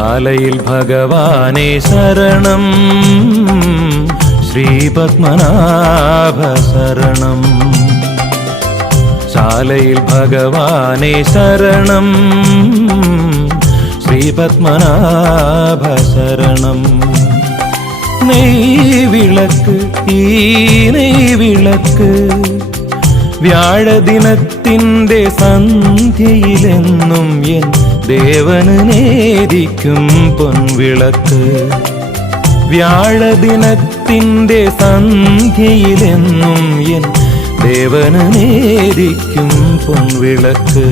ശാലയിൽ ഭഗവാനെ ശരണം, ശ്രീപത്മനാഭ ശരണം. ശാലയിൽ ഭഗവാനെ ശരണം, ശ്രീപത്മനാഭ ശരണം. നെയ്വിളക്ക് ഈ നെയ്വിളക്ക് വ്യാഴദിനത്തിൻ്റെ സന്ധ്യയിലെന്നും എൻ ദേവന് നേദിക്കും പൊൻവിളക്ക്. വ്യാഴദിനത്തിൻ്റെ സന്ധ്യയിലെന്നും എൻ ദേവന് നേദിക്കും പൊൻവിളക്ക്.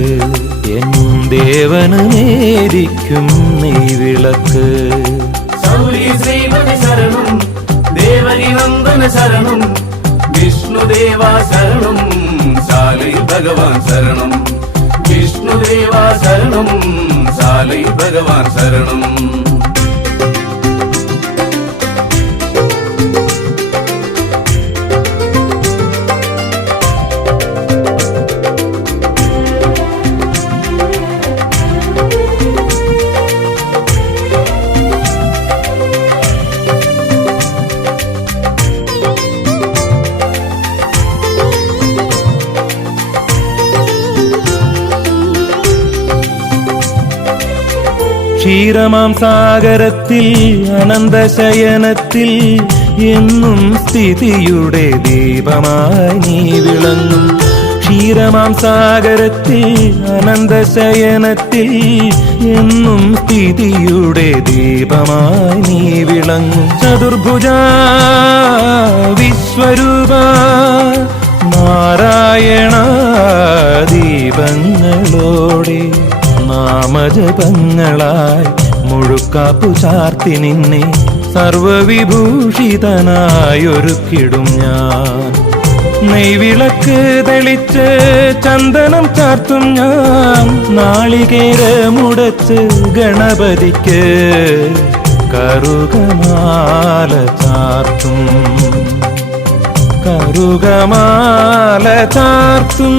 എൻ ദേവന് നേദിക്കും നെയ്വിളക്ക്. ശരണം ദേവകി നന്ദന ശരണം, വിഷ്ണുദേവാ ശരണം, ശാലയിൽ ഭഗവാൻ ശരണം. വിഷ്ണുദേവാ ശരണം, ശാലയിൽ ഭഗവാൻ ശരണം. ക്ഷീരമാം സാഗരത്തിൽ അനന്തശയനത്തിൽ എന്നും സ്ഥിതിയുടെ ദീപമായി നീ വിളങ്ങും. ക്ഷീരമാം സാഗരത്തിൽ അനന്തശയനത്തിൽ എന്നും സ്ഥിതിയുടെ ദീപമായി നീ വിളങ്ങും. ചതുർഭുജാ വിശ്വരൂപ നാരായണ ദീപങ്ങളോടെ നാമജപങ്ങളായി മുഴുക്കാപ്പു ചാർത്തി നിന്നെ സർവവിഭൂഷിതനായൊരുക്കിടും ഞാൻ. നെയ്വിളക്ക് തെളിച്ച് ചന്ദനം ചാർത്തും ഞാൻ, നാളികേരമുടച്ച് ഗണപതിക്ക് കറുകമാല ചാർത്തും. കറുകമാല ചാർത്തും.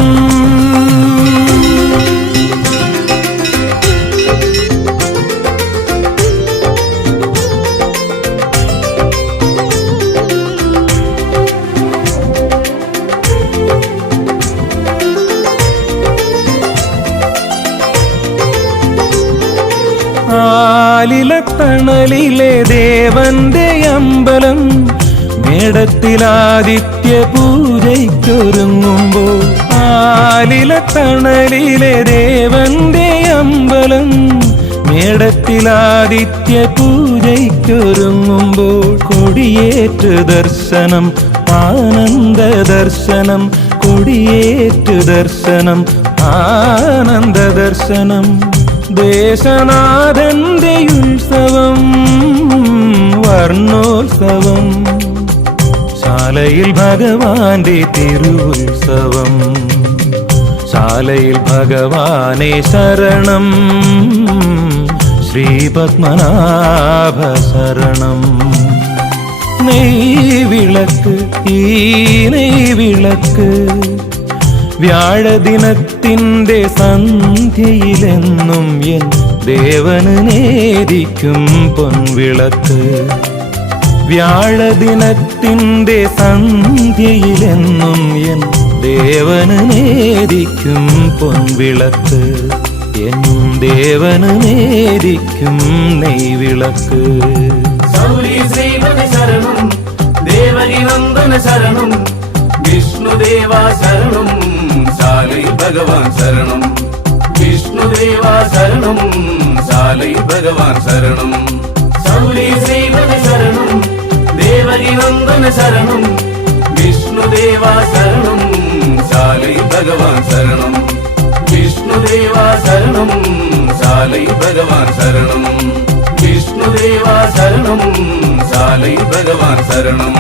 ആലിലത്തണലിലെ ദേവന്റെ അമ്പലം മേടത്തിലാദിത്യ പൂജയ്ക്കൊരുങ്ങുമ്പോൾ. ആലിലത്തണലിലെ ദേവന്റെ അമ്പലം മേടത്തിലാദിത്യ പൂജയ്ക്കൊരുങ്ങുമ്പോൾ. കൊടിയേറ്റ് ദർശനം ആനന്ദ ദർശനം, കൊടിയേറ്റ് ദർശനം ആനന്ദ ദർശനം. ദേശനാഥന്റെ ഉത്സവം വർണ്ണോത്സവം, ശാലയിൽ ഭഗവാന്റെ തിരുവുത്സവം. ശാലയിൽ ഭഗവാനെ ശരണം, ശ്രീപത്മനാഭ ശരണം. നെയ്വിളക്ക് ഈ നെയ്വിളക്ക് വ്യാഴദിനത്തിൻ്റെ സന്ധ്യയിലെന്നും എൻ ദേവന് നേദിക്കും പൊൻവിളക്ക്. വ്യാഴദിനത്തിൻ്റെ സന്ധ്യയിലെന്നും എൻ ദേവന് നേദിക്കും പൊൻവിളക്ക്. എൻ ദേവന് നേദിക്കും നെയ്വിളക്ക്. ശരണം ദേവകി നന്ദന ശരണം, വിഷ്ണുദേവാ ശരണം, ശാലയിൽ ഭഗവാൻ ശരണം. വിഷ്ണുദേവാ ശരണം, ശാലയിൽ ഭഗവാൻ ശരണം. ശരണം ദേവകി നന്ദന ശരണം, വിഷ്ണുദേവാ ശരണം, ശാലയിൽ ഭഗവാൻ ശരണം. വിഷ്ണുദേവാ ശരണം, ശാലയിൽ ഭഗവാൻ ശരണം. വിഷ്ണുദേവാ ശരണം, ശാലയിൽ ഭഗവാൻ ശരണം.